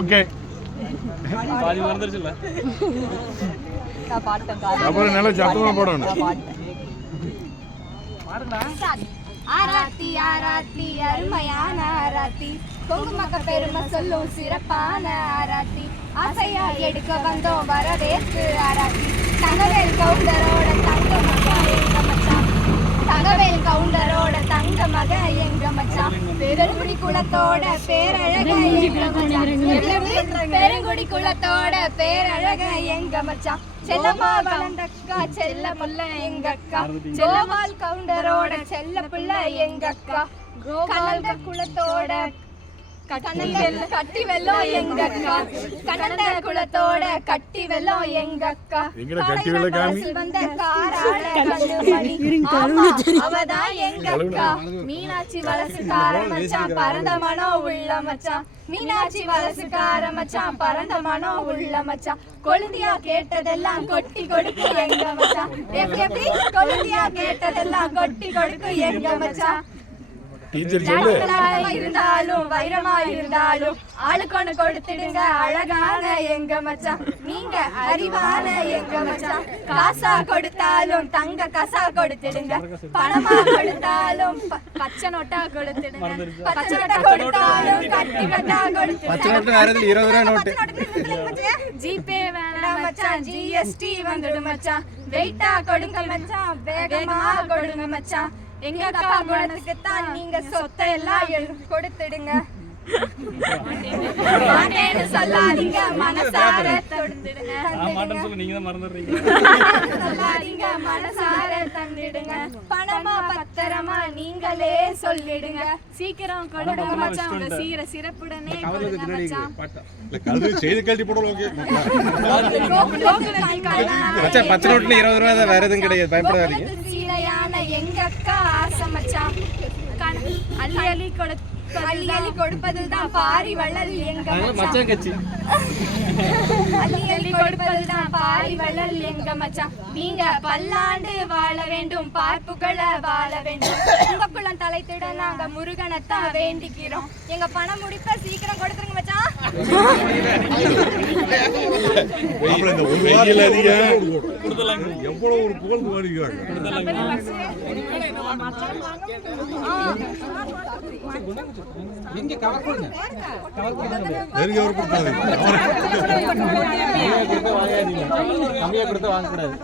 Okay பாதி மறந்துருச்சுல நான் பாட்டேன் அப்புறம் நல்லா சத்தமா போடணும். ஆராத்தி ஆராத்தி அருமையான ஆராத்தி குங்குமக்க பெருமை சொல்லும் சிறப்பான ஆராத்தி ஆசையா எடுக்க வந்தோம் வரவேற்பு ஆராத்தி தங்கவேல் கவுண்டரோட தங்க மகன் எங்க மச்சான் தங்கவேல் கவுண்டரோட தங்க மகன் எங்க மச்சான் பெருங்குடி குலத்தோட பேரழக எங்க மச்சான் பெருங்குடி குலத்தோட பேரழக எங்க மச்சான் செல்லம்மா வளர்ந்தக்கா செல்ல புள்ள எங்க அக்கா செல்லம்மாள் கவுண்டரோட செல்ல புள்ள எங்க அக்கா கலந்த குலத்தோட கட்டி வெள்ளம் எங்க அக்கா கண்ணண்ட குலத்தோட கட்டி வெள்ளம் எங்க அக்கா வந்த காராள கண்ணுமணி அவதான் எங்க அக்கா மீனாட்சி வலசுக்கார மச்சான் பரந்த மனோ உள்ள மச்சான் மீனாட்சி வலசுக்கார மச்சான் பரந்த மனோ உள்ள மச்சான் கொழுந்தியா கேட்டதெல்லாம் கொட்டி கொடுக்கு எங்க மச்சான் எப்படி கொழுந்தியா கேட்டதெல்லாம் கொட்டி கொடுக்கு எங்க மச்சான் இருந்தாலும் வைரமா இருந்தாலும் ஆளுக்கொன்னு கொடுத்துடுங்க அழகான எங்க மச்சான் நீங்க அறிவான எங்க மச்சான் காசா கொடுத்தாலும் தங்க கசா கொடுத்துடுங்க பணமா கொடுத்தாலும் பச்சை நோட்டா கொடுத்துடுங்க பச்சை நோட்டா கொடுத்தாலும் கட்டி நோட்டா கொடுத்துடுங்க ஜிபே வேணாம் மச்சான் ஜிஎஸ்டி வந்துடும் மச்சான் வெயிட்டா கொடுங்க மச்சான் வேகமா கொடுங்க மச்சான் எங்க அக்கா குணத்துக்கு தான் நீங்க சொத்தை எல்லாம் கொடுத்துடுங்க மாட்டேன்னு சொல்லாதீங்க மனசார தந்துடுங்க சொல்லாதீங்க மனசார தந்துடுங்க பணமா பத்திரமா நீங்களே சொல்லிடுங்க சீக்கிரம் கொடுங்க மச்சான் உங்க சீர சிறப்புடனே கொடுங்க மச்சான் செய்து கழட்டி போடுவோம். பச்சை நோட்டுல 20 ரூபாய் தான், வேற எதுவும் கிடையாது, பயப்படாதீங்க. எங்க அக்கா ஆசை மச்சான் அள்ளி அள்ளி கொடுப்பதுதான் பாரி வள்ளல் எங்க மச்சான் அள்ளி அள்ளி கொடுப்பதுதான் பாரி வள்ளல் எங்க மச்சான் நீங்க பல்லாண்டு வாழ வேண்டும் பார்ப்புகளை வாழ வேண்டும் உங்க குளம் தலைத்திட நாங்க முருகனைத்தான் வேண்டிக்கிறோம் எங்க பணம் முடிப்ப சீக்கிரம் கொடுத்துருங்க மச்சான் எவ்வளவு ஒரு புகழ் வருகிறாங்க. எங்க கவர் பண்ணுங்க கம்மியா கொடுத்து வாங்க கூடாது.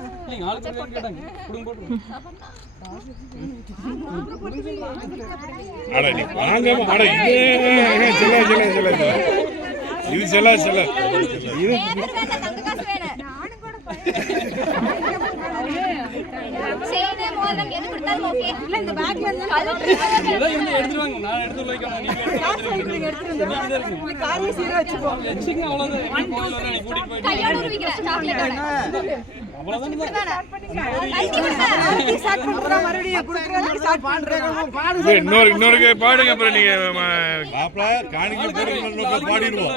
இது செல்ல செல்ல இன்னொரு பாடுங்க. அப்புறம் நீங்க பாடிடுவோம்.